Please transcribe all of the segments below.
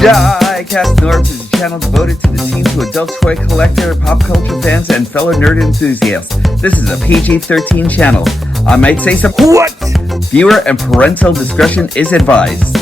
Diecast North is a channel devoted to the teen to adult toy collector, pop culture fans, and fellow nerd enthusiasts. This is a PG-13 channel. I might say some what? Viewer and parental discretion is advised.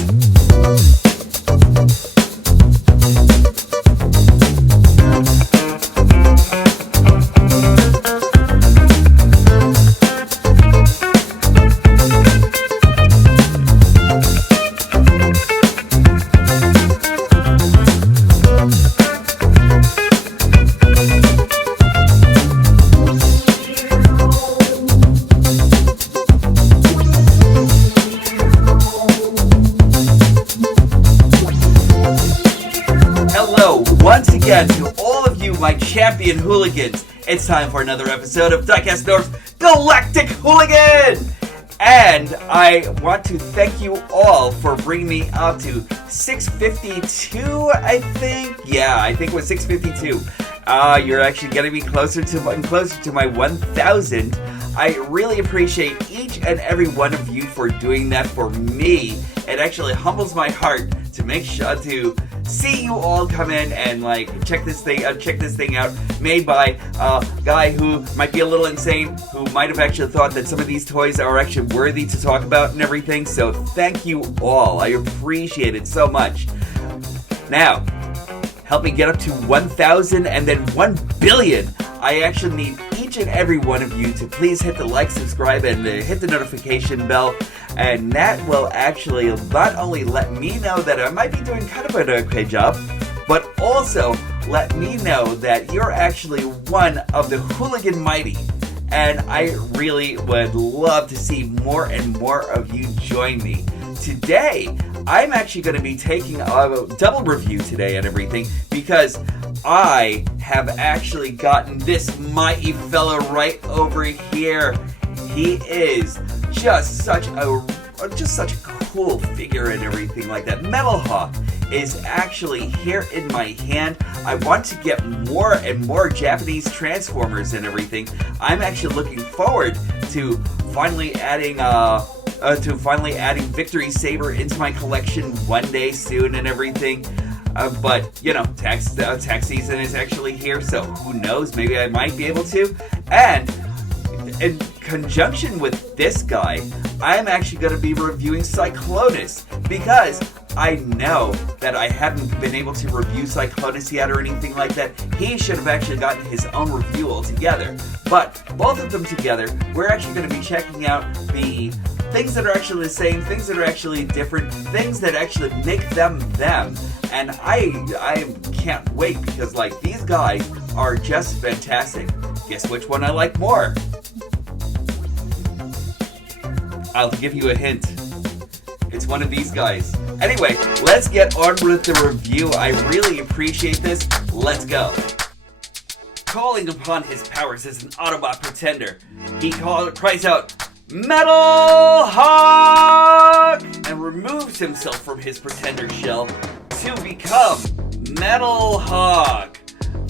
Once again, to all of you, my champion hooligans, it's time for another episode of Diecast North's Galactic Hooligan! And I want to thank you all for bringing me up to 652, I think? Yeah, I think it was 652. You're actually getting me closer to my 1,000. I really appreciate each and every one of you for doing that for me. It actually humbles my heart to make sure to see you all come in and check this thing out, made by a guy who might be a little insane, who might have actually thought that some of these toys are actually worthy to talk about and everything. So thank you all. I appreciate it so much. Now, help me get up to 1,000 and then 1 billion. I actually need each and every one of you to please hit the like, subscribe, and hit the notification bell. And that will actually not only let me know that I might be doing kind of an okay job, but also let me know that you're actually one of the Hooligan Mighty. And I really would love to see more and more of you join me. Today, I'm actually going to be taking a double review today and everything, because I have actually gotten this mighty fella right over here. He is just such a cool figure and everything like that. METALHAWK is actually here in my hand. I want to get more and more Japanese Transformers and everything. I'm actually looking forward to finally adding Victory Saber into my collection one day soon and everything. But you know, tax season is actually here, so who knows? Maybe I might be able to. And in conjunction with this guy, I'm actually going to be reviewing CYCLONUS, because I know that I haven't been able to review CYCLONUS yet or anything like that. He should have actually gotten his own review altogether. But both of them together, we're actually going to be checking out the things that are actually the same, things that are actually different, things that actually make them them. And I can't wait, because these guys are just fantastic. Guess which one I like more? I'll give you a hint. It's one of these guys. Anyway, let's get on with the review. I really appreciate this. Let's go. Calling upon his powers as an Autobot pretender, he cries out, METALHAWK! And removes himself from his pretender shell to become METALHAWK,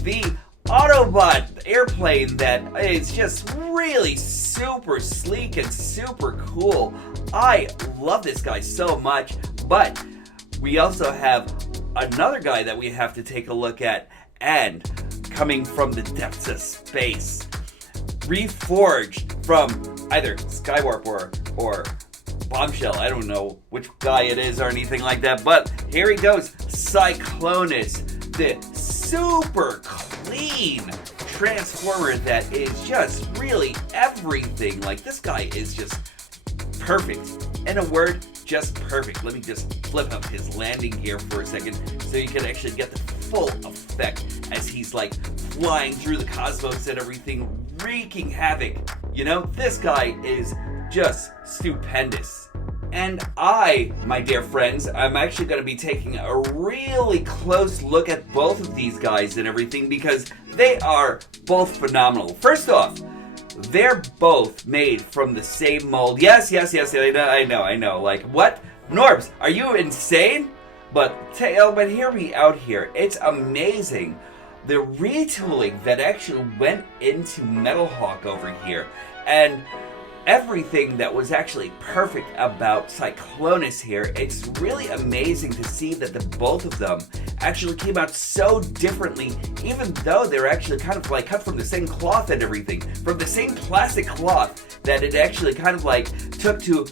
the Autobot airplane that is just really super sleek and super cool. I love this guy so much, but we also have another guy that we have to take a look at, and coming from the depths of space, reforged from either Skywarp or Bombshell. I don't know which guy it is or anything like that, but here he goes, CYCLONUS, the super clean Transformer that is just really everything. This guy is just perfect. In a word, just perfect. Let me just flip up his landing gear for a second so you can actually get the full effect as he's flying through the cosmos and everything, wreaking havoc. You know, this guy is just stupendous. And I, my dear friends, I'm actually going to be taking a really close look at both of these guys and everything, because they are both phenomenal. First off, they're both made from the same mold. Yes, I know. What? Norbs, are you insane? But hear me out here. It's amazing the retooling that actually went into METALHAWK over here. And everything that was actually perfect about CYCLONUS here. It's really amazing to see that the both of them actually came out so differently, even though they're actually kind of like cut from the same cloth and everything, from the same plastic cloth that it actually kind of like took to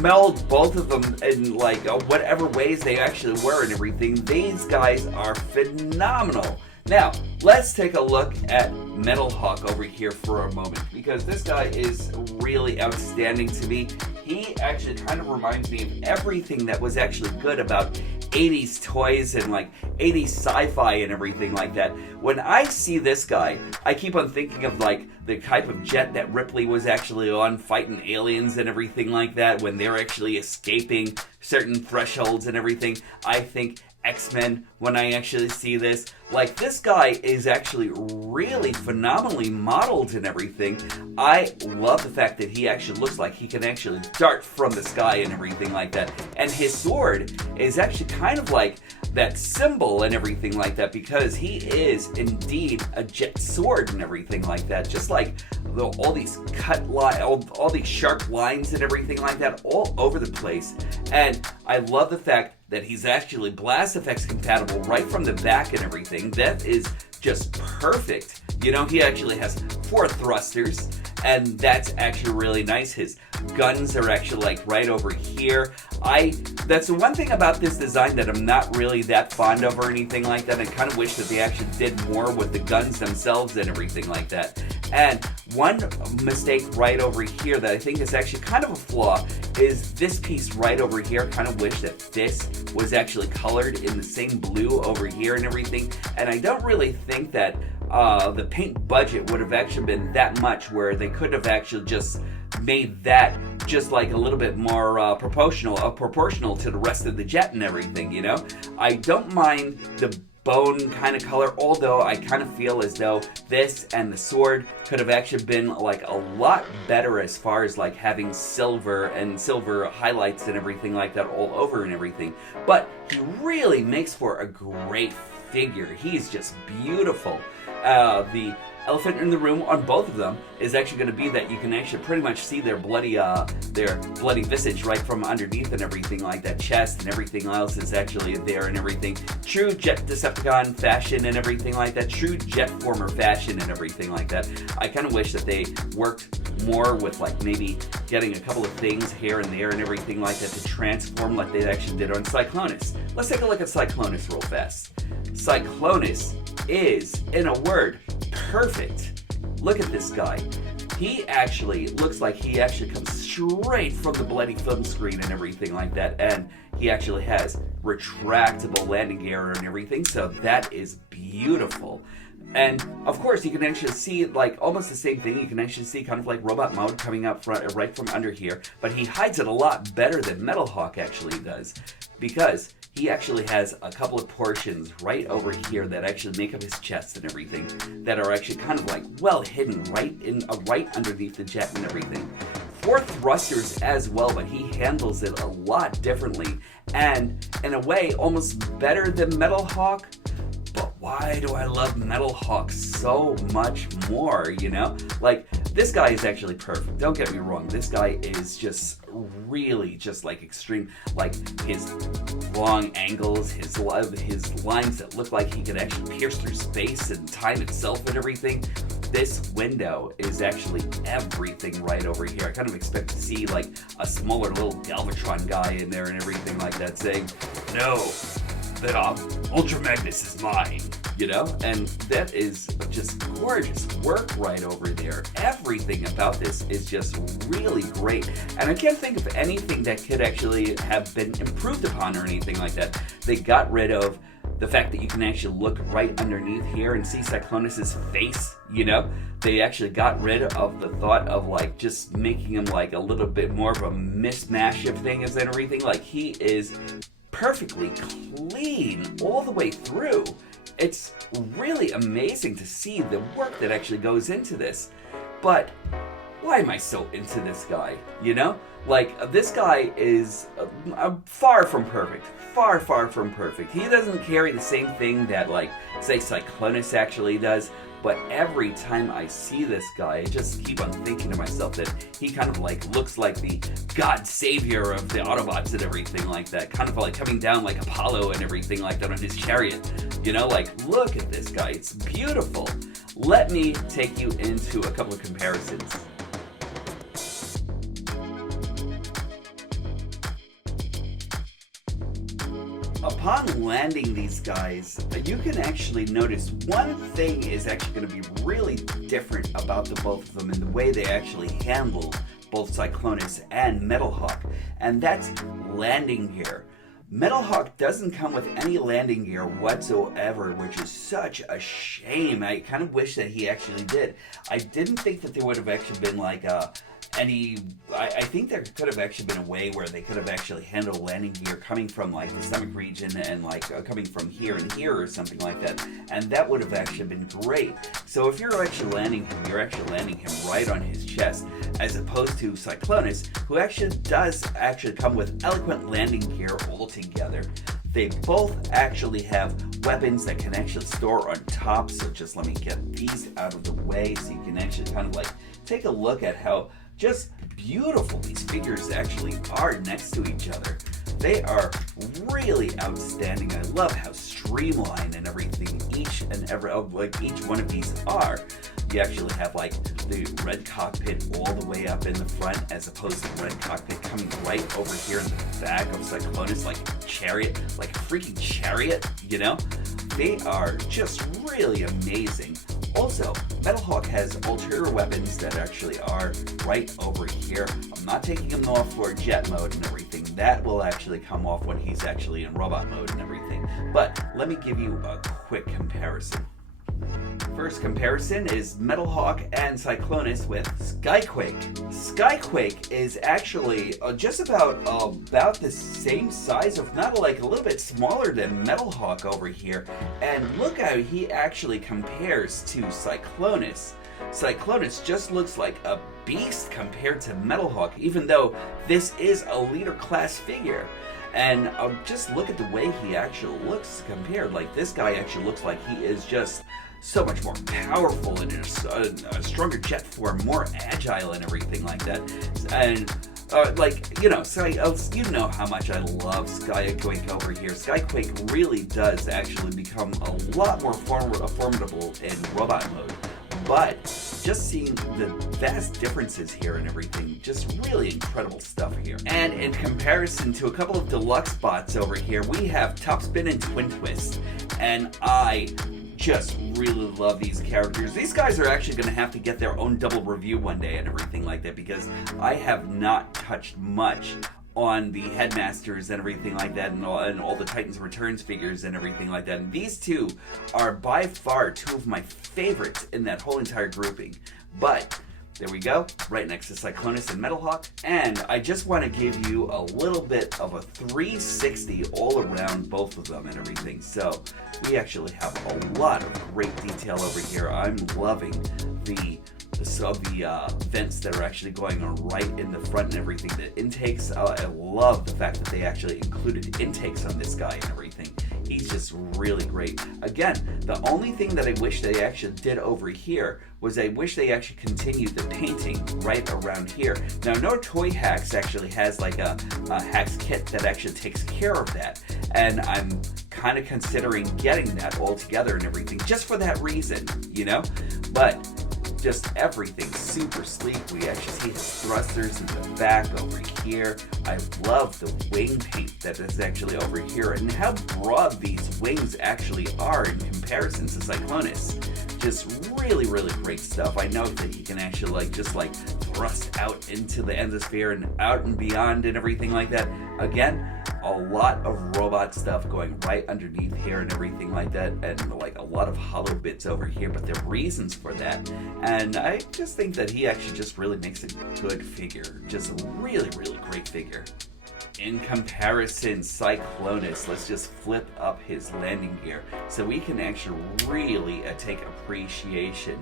meld both of them in like whatever ways they actually were and everything. These guys are phenomenal. Now, let's take a look at METALHAWK over here for a moment, because this guy is really outstanding to me. He actually kind of reminds me of everything that was actually good about 80s toys and like 80s sci-fi and everything like that. When I see this guy, I keep on thinking of like the type of jet that Ripley was actually on fighting aliens and everything like that, when they're actually escaping certain thresholds and everything. I think X-Men when I actually see this. Like, this guy is actually really phenomenally modeled and everything. I love the fact that he actually looks like he can actually dart from the sky and everything like that. And his sword is actually kind of like that symbol and everything like that, because he is indeed a jet sword and everything like that. Just like all these all these sharp lines and everything like that all over the place. And I love the fact that he's actually blast effects compatible right from the back and everything. That is just perfect. You know, he actually has 4 thrusters, and that's actually really nice. His guns are actually like right over here. That's the one thing about this design that I'm not really that fond of or anything like that. I kind of wish that they actually did more with the guns themselves and everything like that. And one mistake right over here that I think is actually kind of a flaw is this piece right over here. Kind of wish that this was actually colored in the same blue over here and everything. And I don't really think that the paint budget would have actually been that much, where they could have actually just made that just like a little bit more proportional to the rest of the jet and everything, you know? I don't mind the bone kind of color, although I kind of feel as though this and the sword could have actually been like a lot better as far as like having silver highlights and everything like that all over and everything. But he really makes for a great figure. He's just beautiful. The elephant in the room on both of them is actually going to be that you can actually pretty much see their bloody visage right from underneath and everything like that. Chest and everything else is actually there and everything. True Jet Decepticon fashion and everything like that. True Jet Former fashion and everything like that. I kind of wish that they worked more with like maybe getting a couple of things here and there and everything like that to transform like they actually did on CYCLONUS. Let's take a look at CYCLONUS real fast. CYCLONUS is, in a word, perfect. Look at this guy. He actually looks like he actually comes straight from the bloody film screen and everything like that, and he actually has retractable landing gear and everything, so that is beautiful. And of course you can actually see like almost the same thing. You can actually see kind of like robot mode coming up right from under here, but he hides it a lot better than METALHAWK actually does, because he actually has a couple of portions right over here that actually make up his chest and everything that are actually kind of like well hidden right underneath the jet and everything. 4 thrusters as well, but he handles it a lot differently and in a way almost better than METALHAWK. But why do I love METALHAWK so much more, you know? Like, this guy is actually perfect. Don't get me wrong. This guy is just really just like extreme. Like, his long angles, his lines that look like he could actually pierce through space and time itself and everything. This window is actually everything right over here. I kind of expect to see like a smaller little Galvatron guy in there and everything like that saying, no, that Ultra Magnus is mine, you know? And that is just gorgeous work right over there. Everything about this is just really great. And I can't think of anything that could actually have been improved upon or anything like that. They got rid of the fact that you can actually look right underneath here and see CYCLONUS's face, you know? They actually got rid of the thought of like just making him like a little bit more of a mishmash of things and everything. Like, he is perfectly clean all the way through. It's really amazing to see the work that actually goes into this. But why am I so into this guy, you know? Like, this guy is far from perfect. Far from perfect. He doesn't carry the same thing that, like, say, CYCLONUS actually does. but every time I see this guy, I just keep on thinking to myself that he kind of like looks like the god savior of the Autobots and everything like that, kind of like coming down like Apollo and everything like that on his chariot. You know, like, look at this guy, it's beautiful. Let me take you into a couple of comparisons. Upon landing these guys, you can actually notice one thing is actually going to be really different about the both of them in the way they actually handle both CYCLONUS and METALHAWK, and that's landing gear. METALHAWK doesn't come with any landing gear whatsoever, which is such a shame. I kind of wish that he actually did. I didn't think that there would have actually been like I think there could have actually been a way where they could have actually handled landing gear coming from like the stomach region and like coming from here and here or something like that, and that would have actually been great. So if you're actually landing him, you're actually landing him right on his chest, as opposed to CYCLONUS, who actually does actually come with eloquent landing gear altogether. They both actually have weapons that can actually store on top, so just let me get these out of the way so you can actually kind of like take a look at how just beautiful these figures actually are next to each other. They are really outstanding. I love how streamlined and everything each one of these are. You actually have like the red cockpit all the way up in the front, as opposed to the red cockpit coming right over here in the back of CYCLONUS, like a chariot, like a freaking chariot, you know? They are just really amazing. Also, METALHAWK has ulterior weapons that actually are right over here. I'm not taking them off for jet mode and everything. That will actually come off when he's actually in robot mode and everything. But let me give you a quick comparison. First comparison is METALHAWK and CYCLONUS with Skyquake. Skyquake is actually just about the same size, if not like a little bit smaller than METALHAWK over here. And look how he actually compares to CYCLONUS. CYCLONUS just looks like a beast compared to METALHAWK, even though this is a leader class figure. And just look at the way he actually looks compared. Like, this guy actually looks like he is just so much more powerful and in a stronger jet form, more agile and everything like that. And you know how much I love Skyquake over here. Skyquake really does actually become a lot more formidable in robot mode. But just seeing the vast differences here and everything, just really incredible stuff here. And in comparison to a couple of deluxe bots over here, we have Topspin and Twin Twist. And I just really love these characters. These guys are actually going to have to get their own double review one day and everything like that, because I have not touched much on the Headmasters and everything like that, and all the Titans Returns figures and everything like that. And these two are by far two of my favorites in that whole entire grouping. But there we go, right next to CYCLONUS and METALHAWK. And I just want to give you a little bit of a 360 all around both of them and everything. So we actually have a lot of great detail over here. I'm loving the vents that are actually going on right in the front and everything. The intakes, I love the fact that they actually included intakes on this guy and everything. He's just really great. Again, the only thing that I wish they actually did over here was I wish they actually continued the painting right around here. Now, No Toy Hacks actually has like a hacks kit that actually takes care of that, and I'm kind of considering getting that all together and everything just for that reason, you know? But just everything super sleek. We actually see his thrusters in the back over here. I love the wing paint that is actually over here and how broad these wings actually are in comparison to CYCLONUS. Just really, really great stuff. I know that he can actually just thrust out into the endosphere and out and beyond and everything like that. Again, a lot of robot stuff going right underneath here and everything like that, and like a lot of hollow bits over here, but there are reasons for that. And I just think that he actually just really makes a good figure. Just a really, really great figure. In comparison, CYCLONUS, let's just flip up his landing gear so we can actually really take appreciation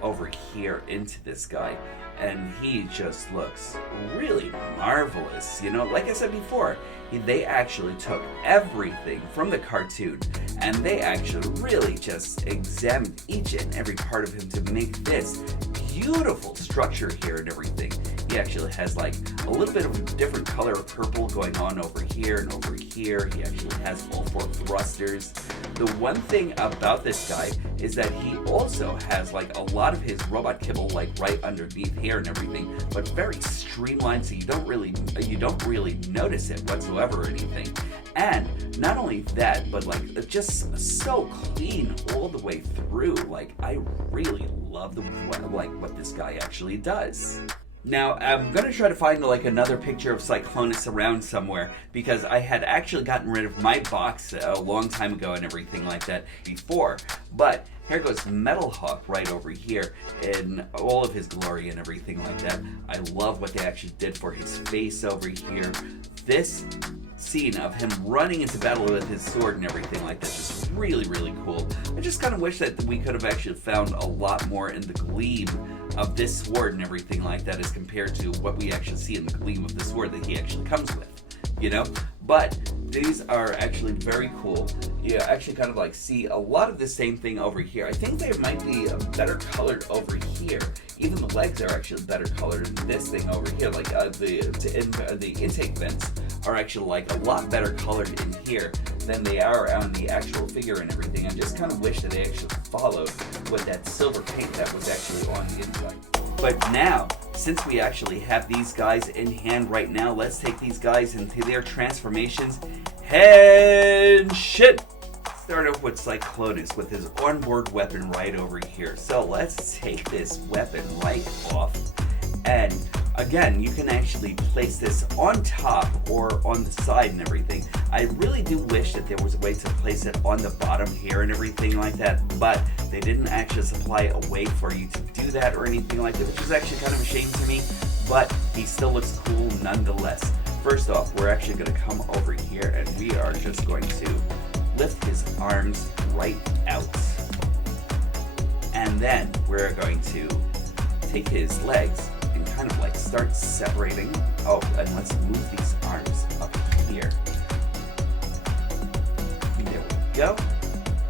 over here into this guy. And he just looks really marvelous. You know, like I said before, they actually took everything from the cartoon and they actually really just examined each and every part of him to make this beautiful structure here and everything. He actually has like a little bit of a different color of purple going on over here and over here. He actually has all 4 thrusters. The one thing about this guy is that he also has like a lot of his robot kibble like right underneath here and everything, but very streamlined, so you don't really notice it whatsoever or anything. And not only that, but like just so clean all the way through. Like I really love what this guy actually does. Now, I'm going to try to find like another picture of Cyclonus around somewhere, because I had actually gotten rid of my box a long time ago and everything like that before. But here goes METALHAWK right over here in all of his glory and everything like that. I love what they actually did for his face over here. This scene of him running into battle with his sword and everything like that is really, really cool. I just kind of wish that we could have actually found a lot more in the gleam of this sword and everything like that as compared to what we actually see in the gleam of the sword that he actually comes with, you know? But these are actually very cool. You actually kind of like see a lot of the same thing over here. I think they might be better colored over here. Even the legs are actually better colored than this thing over here. Like the intake vents are actually like a lot better colored in here than they are on the actual figure and everything. I just kind of wish that they actually followed with that silver paint that was actually on the inside. But now, since we actually have these guys in hand right now, let's take these guys into their transformations. Henshin! Start off with CYCLONUS with his onboard weapon right over here. So let's take this weapon right off. And again, you can actually place this on top or on the side and everything. I really do wish that there was a way to place it on the bottom here and everything like that, but they didn't actually supply a way for you to do that or anything like that, which is actually kind of a shame to me, but he still looks cool nonetheless. First off, we're actually going to come over here and we are just going to lift his arms right out. And then we're going to take his legs and kind of like start separating. Oh, and let's move these arms up here. There we go.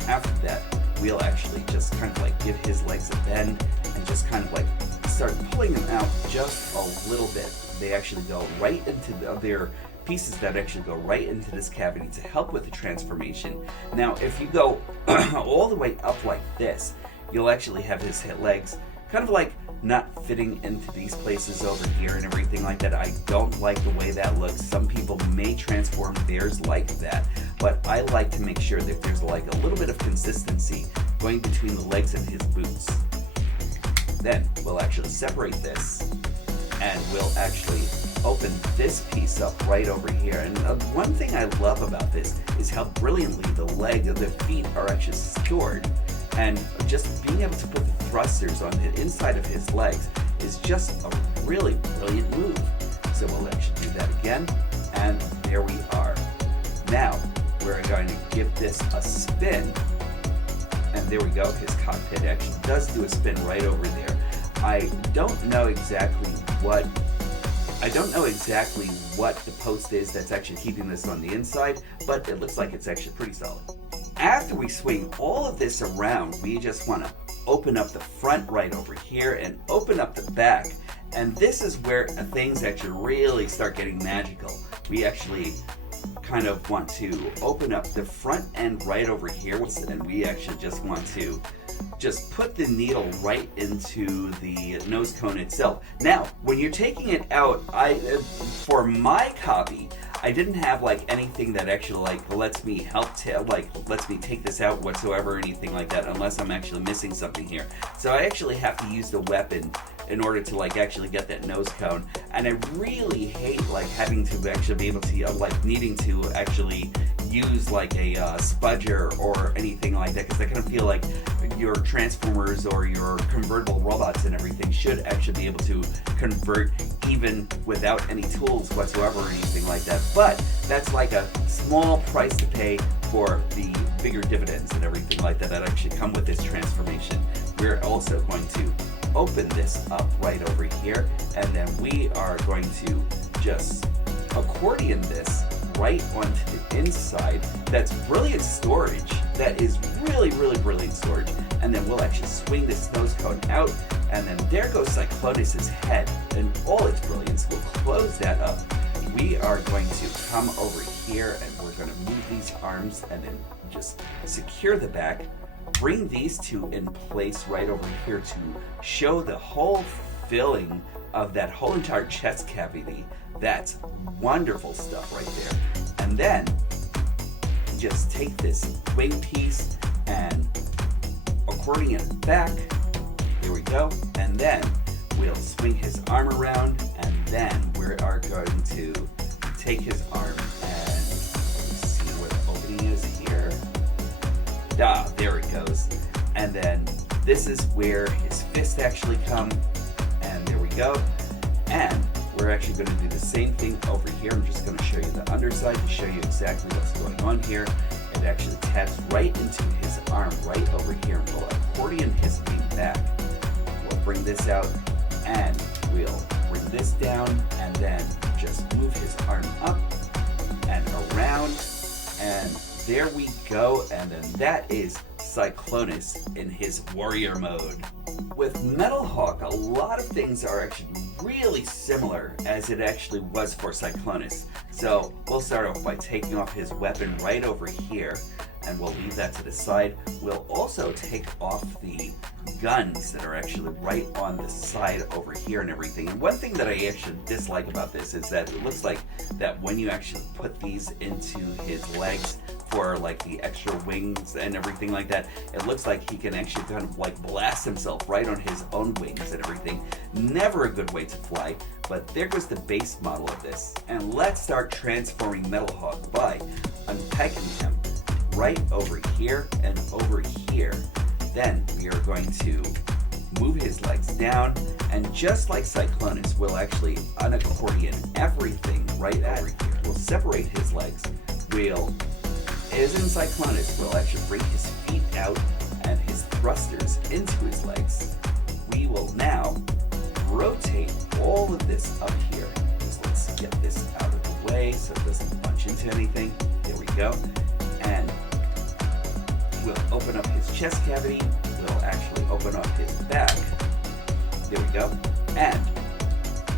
After that, we'll actually just kind of like give his legs a bend and just kind of like start pulling them out just a little bit. They actually go right into their pieces that actually go right into this cavity to help with the transformation. Now, if you go all the way up like this, you'll actually have his legs kind of like not fitting into these places over here and everything like that. I don't like the way that looks. Some people may transform theirs like that, but I like to make sure that there's like a little bit of consistency going between the legs and his boots. Then we'll actually separate this and we'll actually open this piece up right over here. And one thing I love about this is how brilliantly the feet are actually secured. And just being able to put the thrusters on the inside of his legs is just a really brilliant move. So we'll actually do that again, and there we are. Now, we're going to give this a spin, and there we go. His cockpit actually does do a spin right over there. I don't know exactly what the post is that's actually keeping this on the inside, but it looks like it's actually pretty solid. After we swing all of this around, we just want to open up the front right over here and open up the back. And this is where things actually really start getting magical. We actually kind of want to open up the front end right over here, and we actually just want to just put the needle right into the nose cone itself. Now, when you're taking it out, for my copy, I didn't have like anything that actually like lets me take this out whatsoever or anything like that, unless I'm actually missing something here. So I actually have to use the weapon in order to like actually get that nose cone, and I really hate like having to actually be able to like needing to actually use like a spudger or anything like that, because I kind of feel like your transformers or your convertible robots and everything should actually be able to convert even without any tools whatsoever or anything like that. But that's like a small price to pay for the bigger dividends and everything like that actually come with this transformation. We're also going to open this up right over here, and then we are going to just accordion this right onto the inside. That's brilliant storage. That is really, really brilliant storage. And then we'll actually swing this nose cone out, and then there goes CYCLONUS' head and all its brilliance. We'll close that up. We are going to come over here, and we're going to move these arms and then just secure the back. Bring these two in place right over here to show the whole filling of that whole entire chest cavity. That's wonderful stuff right there. And then just take this wing piece and accordion it back. Here we go. And then we'll swing his arm around, and then we are going to take his arm and see where the opening is here. Ah, there it goes. And then this is where his fist actually come, and there we go. And we're actually going to do the same thing over here. I'm just going to show you the underside to show you exactly what's going on here. It actually taps right into his arm right over here, and we'll accordion his wing back. We'll bring this out, and we'll bring this down, and then just move his arm up and around, and there we go. And then that is CYCLONUS in his warrior mode. With METALHAWK, a lot of things are actually really similar as it actually was for CYCLONUS. So we'll start off by taking off his weapon right over here, and we'll leave that to the side. We'll also take off the guns that are actually right on the side over here and everything. And one thing that I actually dislike about this is that it looks like that when you actually put these into his legs for like the extra wings and everything like that, it looks like he can actually kind of like blast himself right on his own wings and everything. Never a good way to fly, but there goes the base model of this. And let's start transforming METALHAWK by unpacking him right over here and over here. Then we are going to move his legs down, and just like CYCLONUS, we'll actually unaccordion everything right over here. We'll separate his legs. We'll, as in CYCLONUS, we'll actually bring his feet out and his thrusters into his legs. We will now rotate all of this up here. Just let's get this out of the way so it doesn't bunch into anything. There we go. And we'll open up his chest cavity. We'll actually open up his back. There we go. And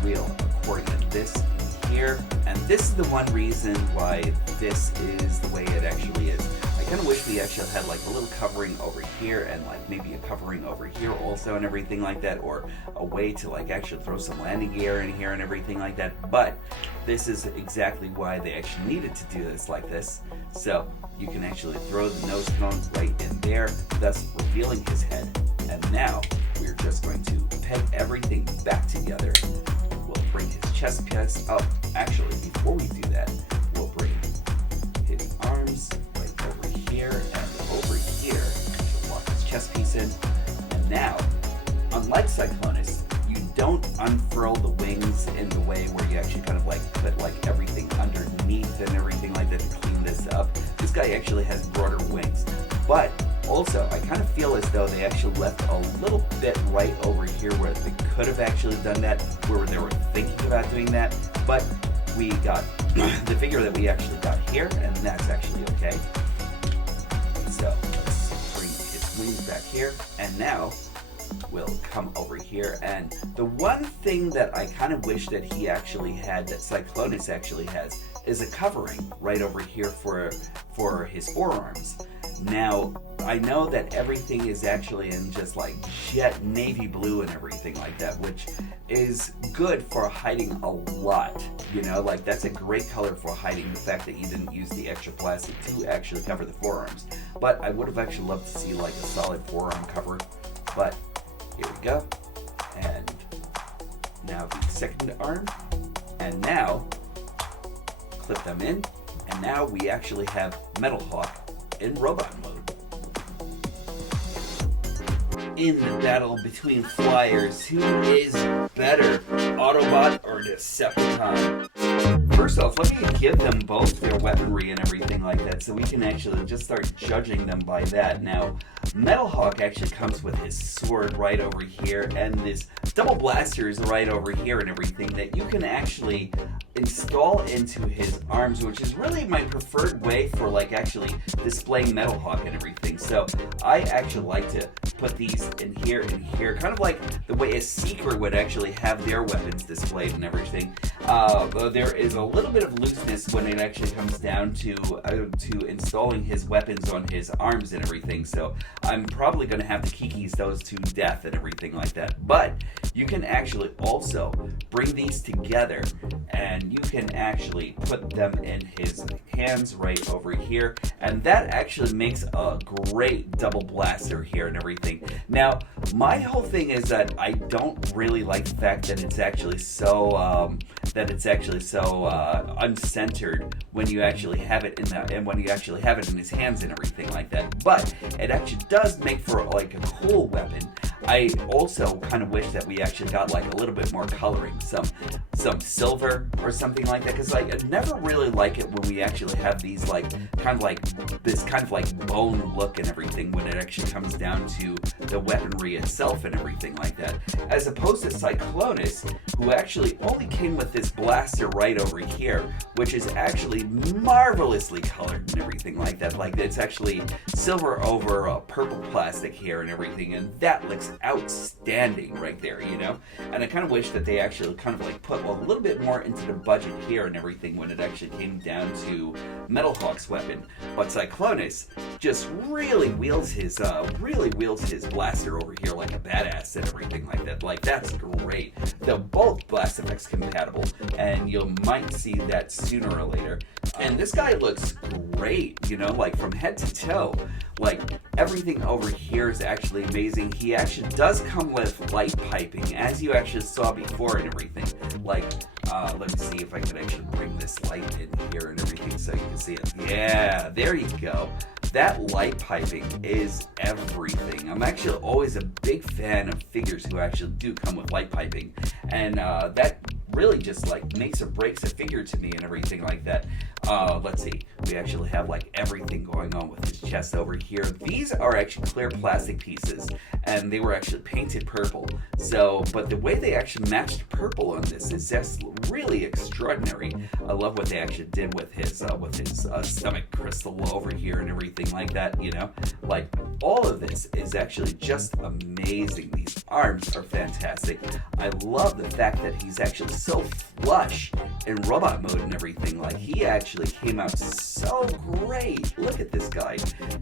we'll accordion this in here. And this is the one reason why this is the way it actually is. I kind of wish we actually had like a little covering over here and like maybe a covering over here also and everything like that, or a way to like actually throw some landing gear in here and everything like that. But this is exactly why they actually needed to do this like this. So you can actually throw the nose cone right in there, thus revealing his head. And now we're just going to peg everything back together. We'll bring his chest piece up. Actually, before we do that, we'll bring his arms right over here and over here. We'll lock his chest piece in. And now, unlike CYCLONUS, you don't unfurl the wings in the way where you actually kind of like put like everything underneath and everything like that to clean this up. This guy actually has broader wings. But also, I kind of feel as though they actually left a little bit right over here where they could have actually done that, where they were thinking about doing that. But we got the figure that we actually got here, and that's actually okay. So let's bring his wings back here, and now we'll come over here. And the one thing that I kind of wish that he actually had, that CYCLONUS actually has, is a covering right over here for his forearms. Now, I know that everything is actually in just like jet navy blue and everything like that, which is good for hiding a lot. You know, like that's a great color for hiding the fact that you didn't use the extra plastic to actually cover the forearms. But I would have actually loved to see like a solid forearm cover. But here we go. And now the second arm. And now clip them in. And now we actually have METALHAWK in robot mode. In the battle between flyers, who is better, Autobot or Decepticon? First off, let me give them both their weaponry and everything like that so we can actually just start judging them by that. Now, METALHAWK actually comes with his sword right over here and this double blasters right over here and everything that you can actually install into his arms, which is really my preferred way for like actually displaying METALHAWK and everything. So I actually like to put these in here and here, kind of like the way a secret would actually have their weapons displayed and everything. Though there is a little bit of looseness when it actually comes down to installing his weapons on his arms and everything. So I'm probably going to have to kikis those to death and everything like that. But you can actually also bring these together and you can actually put them in his hands right over here, and that actually makes a great double blaster here and everything. Now, my whole thing is that I don't really like the fact that it's actually so uncentered when you actually have it in his hands and everything like that. But it actually does make for like a cool weapon. I also kind of wish that we actually got like a little bit more coloring, some silver or something like that, because like I never really like it when we actually have these like kind of like bone look and everything when it actually comes down to the weaponry itself and everything like that, as opposed to CYCLONUS, who actually only came with this blaster right over here, which is actually marvelously colored and everything like that. Like it's actually silver over purple plastic here and everything, and that looks outstanding right there, you know. And I kind of wish that they actually kind of like put a little bit more into the budget here and everything when it actually came down to METALHAWK's weapon. But CYCLONUS just really wields his blaster over here like a badass and everything like that. Like that's great. They're both blast effects compatible, and you might see that sooner or later. And this guy looks great, you know, like from head to toe. Like everything over here is actually amazing. He actually does come with light piping, as you actually saw before and everything. Like, let me see if I can actually bring this light in here and everything so you can see it. Yeah, there you go. That light piping is everything. I'm actually always a big fan of figures who actually do come with light piping, and that really just like makes or breaks a figure to me and everything like that. Let's see, we actually have like everything going on with his chest over here. These are actually clear plastic pieces, and they were actually painted purple. So, but the way they actually matched purple on this is just really extraordinary. I love what they actually did with his stomach crystal over here and everything like that, you know. Like all of this is actually just amazing. These arms are fantastic. I love the fact that he's actually so flush in robot mode and everything. Like he actually came out so great. Look at this guy.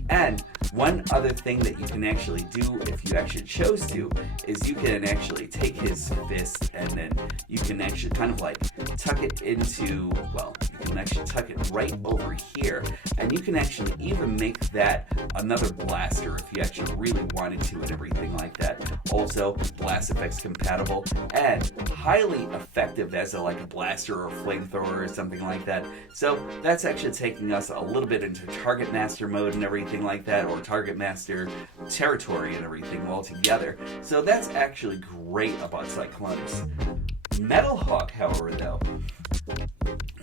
And one other thing that you can actually do if you actually chose to is you can actually take his fist and then you can actually kind of like tuck it into, well, you can actually tuck it right over here, and you can actually even make that another blaster if you actually really wanted to and everything like that. Also, blast effects compatible and highly effective as like a blaster or flamethrower or something like that. So that's actually taking us a little bit into target master mode and everything like that, or target master territory and everything altogether. So that's actually great about CYCLONUS. METALHAWK, however, though,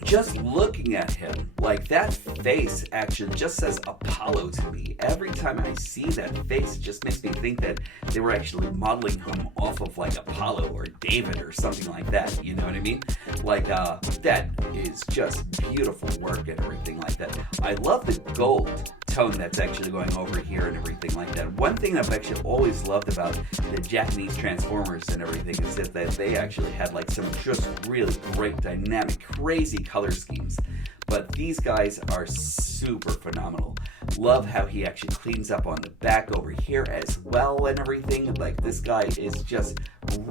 just looking at him, like that face actually just says Apollo to me. Every time I see that face, it just makes me think that they were actually modeling him off of like Apollo or David or something like that, you know what I mean? Like, that is just beautiful work and everything like that. I love the gold tone that's actually going over here and everything like that. One thing I've actually always loved about the Japanese Transformers and everything is that they actually had like some just really great, dynamic, crazy color schemes. But these guys are super phenomenal. Love how he actually cleans up on the back over here as well and everything. Like this guy is just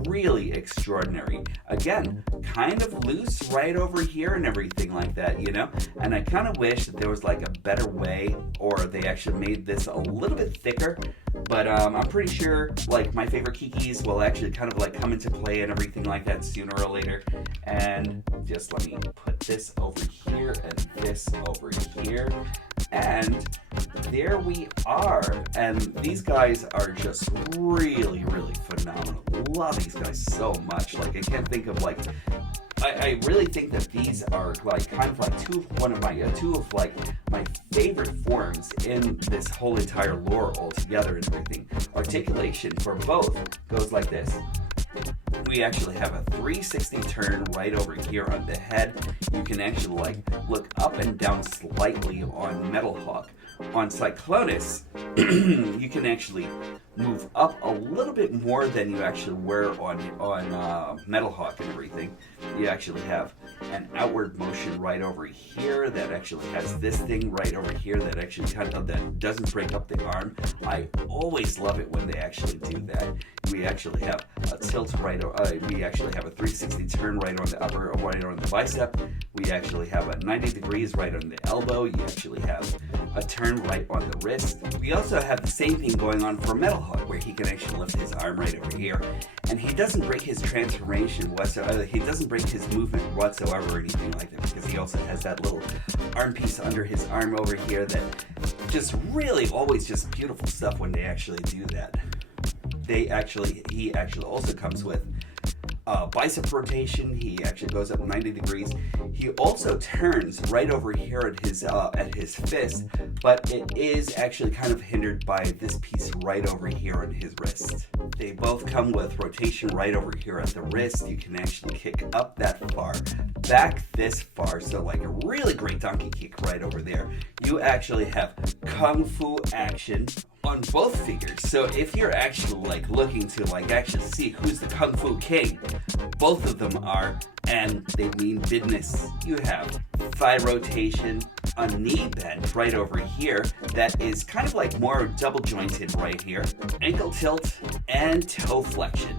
really extraordinary. Again, kind of loose right over here and everything like that, you know? And I kind of wish that there was like a better way, or they actually made this a little bit thicker. But I'm pretty sure like my favorite kikis will actually kind of like come into play and everything like that sooner or later. And just let me put this over here and this over here. And there we are. And these guys are just really, really phenomenal. Love these guys so much. Like I can't think of like, I really think that these are like kind of like two of my favorite forms in this whole entire lore altogether and everything. Articulation for both goes like this. We actually have a 360 turn right over here on the head. You can actually like look up and down slightly on METALHAWK. On CYCLONUS, you can actually move up a little bit more than you actually were on METALHAWK and everything. You actually have an outward motion right over here that actually has this thing right over here that actually kind of that doesn't break up the arm. I always love it when they actually do that. We actually have a tilt right. We actually have a 360 turn right on the upper, right on the bicep. We actually have a 90 degrees right on the elbow. You actually have a turn right on the wrist. We also have the same thing going on for METALHAWK, where he can actually lift his arm right over here, and he doesn't break his transformation whatsoever. He doesn't break his movement whatsoever or anything like that, because he also has that little arm piece under his arm over here that just really always just beautiful stuff when they actually do that. He actually also comes with bicep rotation. He actually goes up 90 degrees. He also turns right over here at his fist, but it is actually kind of hindered by this piece right over here on his wrist. They both come with rotation right over here at the wrist. You can actually kick up that far, back this far, so like a really great donkey kick right over there. You actually have kung fu action on both figures. So if you're actually like looking to like actually see who's the kung fu king, both of them are, and they mean business. You have thigh rotation, a knee bend right over here that is kind of like more double jointed right here, ankle tilt, and toe flexion.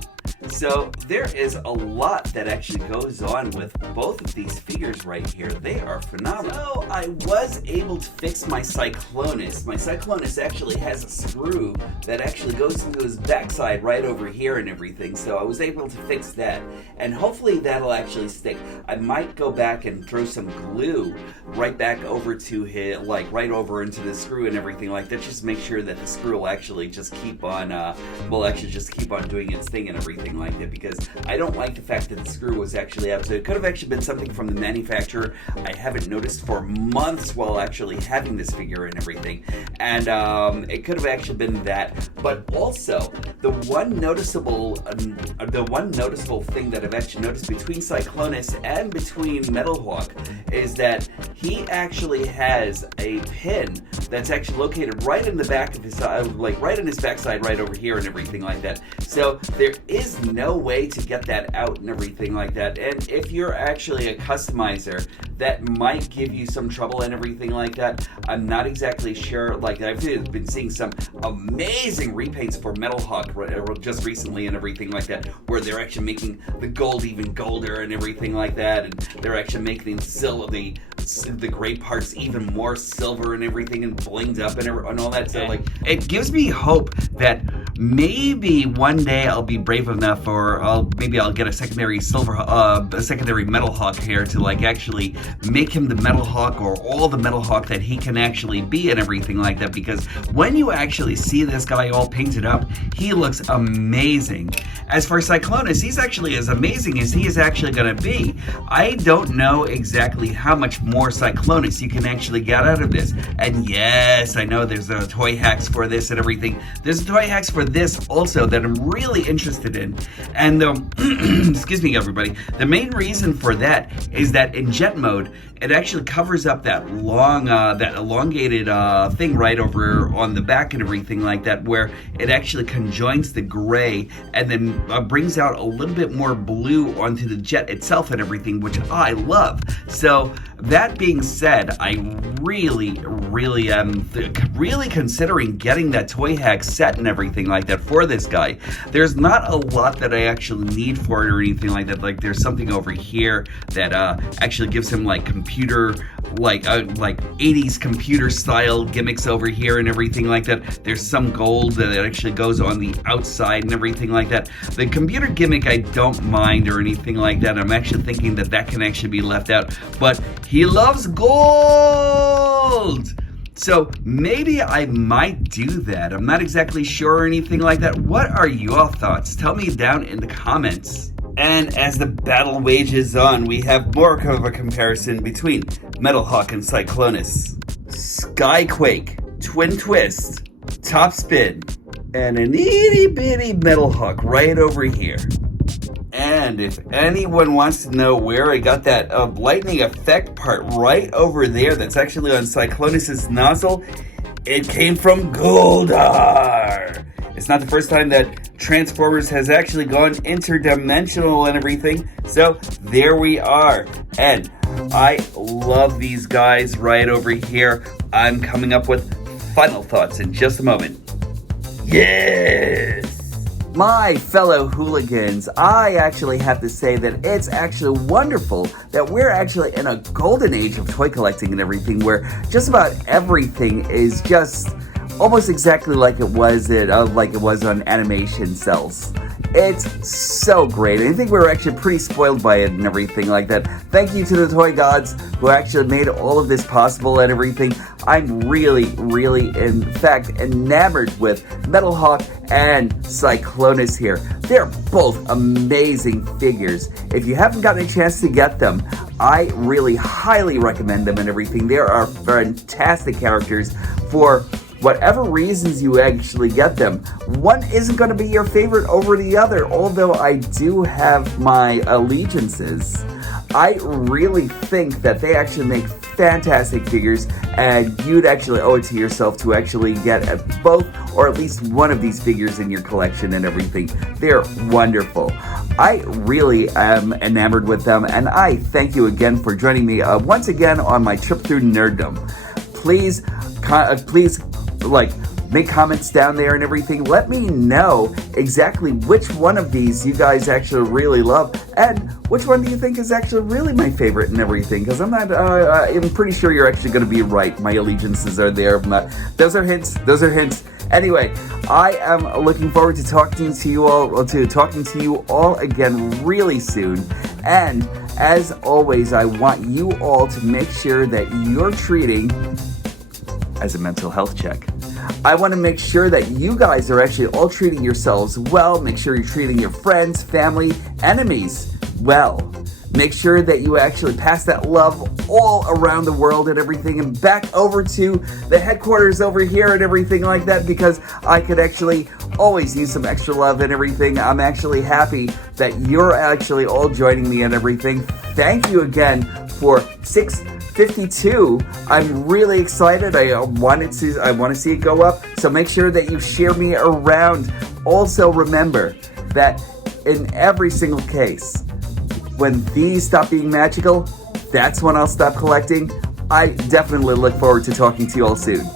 So there is a lot that actually goes on with both of these figures right here. They are phenomenal. So I was able to fix my CYCLONUS. My CYCLONUS actually has a screw that actually goes into his backside right over here and everything. So I was able to fix that, and hopefully that'll actually stick. I might go back and throw some glue right back over to his, like right over into the screw and everything like that, just make sure that the screw will actually just keep on doing its thing and everything like that, because I don't like the fact that the screw was actually out. So it could have actually been something from the manufacturer I haven't noticed for months while actually having this figure and everything, and it could have actually been that. But also the one noticeable thing that I've actually noticed between CYCLONUS and between METALHAWK is that he actually has a pin that's actually located right in the back of his like right in his backside right over here and everything like that. So there is no way to get that out and everything like that. And if you're actually a customizer, that might give you some trouble and everything like that. I'm not exactly sure. Like, I've been seeing some amazing repaints for METALHAWK just recently and everything like that, where they're actually making the gold even golder and everything like that, and they're actually making the gray parts even more silver and everything and blinged up and all that. So like, it gives me hope that maybe one day I'll be brave enough, or I'll get a secondary METALHAWK here to like actually make him the METALHAWK, or all the METALHAWK that he can actually be and everything like that, because when you actually see this guy all painted up, he looks amazing. As for CYCLONUS, he's actually as amazing as he is actually going to be. I don't know exactly how much more CYCLONUS you can actually get out of this. And yes, I know there's toy hacks for this and everything. There's toy hacks for this also that I'm really interested in. And excuse me, everybody. The main reason for that is that in jet mode, it actually covers up that long, that elongated thing right over on the back and everything like that, where it actually conjoins the gray and then brings out a little bit more blue onto the jet itself and everything, which I love. So that being said, I really am really considering getting that toy hack set and everything like that for this guy. There's not a lot that I actually need for it or anything like that. Like, there's something over here that actually gives him like computer, like 80s computer style gimmicks over here and everything like that. There's some gold that actually goes on the outside and everything like that. The computer gimmick I don't mind or anything like that. I'm actually thinking that can actually be left out, but he loves gold! So maybe I might do that. I'm not exactly sure or anything like that. What are your thoughts? Tell me down in the comments. And as the battle wages on, we have more of a comparison between METALHAWK and CYCLONUS. Skyquake, Twin Twist, Top Spin, and an itty bitty METALHAWK right over here. And if anyone wants to know where I got that lightning effect part right over there, that's actually on Cyclonus' nozzle, it came from Goldar. It's not the first time that Transformers has actually gone interdimensional and everything, so there we are. And I love these guys right over here. I'm coming up with final thoughts in just a moment. Yes! My fellow hooligans, I actually have to say that it's actually wonderful that we're actually in a golden age of toy collecting and everything, where just about everything is just almost exactly like it was on animation cells. It's so great. I think we're actually pretty spoiled by it and everything like that. Thank you to the toy gods who actually made all of this possible and everything. I'm really, in fact, enamored with METALHAWK and CYCLONUS here. They're both amazing figures. If you haven't gotten a chance to get them, I really highly recommend them and everything. They are fantastic characters for whatever reasons you actually get them. One isn't going to be your favorite over the other, although I do have my allegiances. I really think that they actually make fantastic figures, and you'd actually owe it to yourself to actually get both or at least one of these figures in your collection and everything. They're wonderful. I really am enamored with them, and I thank you again for joining me once again on my trip through nerddom. Please make comments down there and everything. Let me know exactly which one of these you guys actually really love, and which one do you think is actually really my favorite and everything, because I'm pretty sure you're actually going to be right. My allegiances are there. Those are hints. Anyway, I am looking forward to talking to you all again really soon. And as always, I want you all to make sure that you're treating, as a mental health check, I want to make sure that you guys are actually all treating yourselves well. Make sure you're treating your friends, family, enemies well. Make sure that you actually pass that love all around the world and everything, and back over to the headquarters over here and everything like that, because I could actually always use some extra love and everything. I'm actually happy that you're actually all joining me and everything. Thank you again for 652. I'm really excited. I want to see it go up. So make sure that you share me around. Also remember that in every single case, when these stop being magical, that's when I'll stop collecting. I definitely look forward to talking to you all soon.